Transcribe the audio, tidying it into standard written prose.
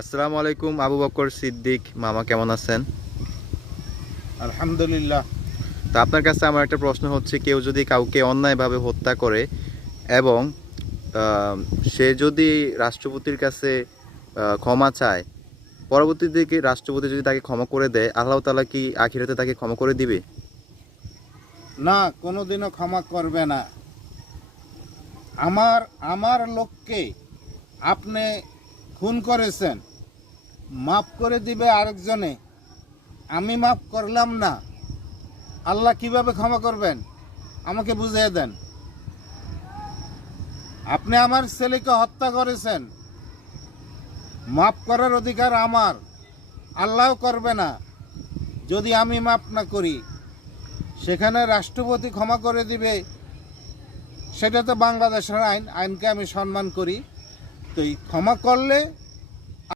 আসসালামু আলাইকুম আবু বকর সিদ্দিক মামা, কেমন আছেন? আলহামদুলিল্লাহ। তা আপনার কাছে আমার একটা প্রশ্ন হচ্ছে, কেউ যদি কাউকে অন্যায়ভাবে হত্যা করে এবং সে যদি রাষ্ট্রপতির কাছে ক্ষমা চায়, পরবর্তীতে কি রাষ্ট্রপতি যদি তাকে ক্ষমা করে দেয়, আল্লাহ তাআলা কি আখিরাতে তাকে ক্ষমা করে দিবে? না, কোনোদিনও ক্ষমা করবে না। আমার আমার লোককে আপনি খুন করেছেন, মাফ করে দিবে আরেকজনে, আমি মাফ করলাম না, আল্লাহ কিভাবে ক্ষমা করবেন? আমাকে বুঝিয়ে দেন। আপনি আমার ছেলেকে হত্যা করেছেন, মাফ করার অধিকার আমার, আল্লাহও করবে না যদি আমি মাফ না করি। সেখানে রাষ্ট্রপতি ক্ষমা করে দিবে, সেটা তো বাংলাদেশের আইনকে আমি সম্মান করি। তো এই ক্ষমা করলে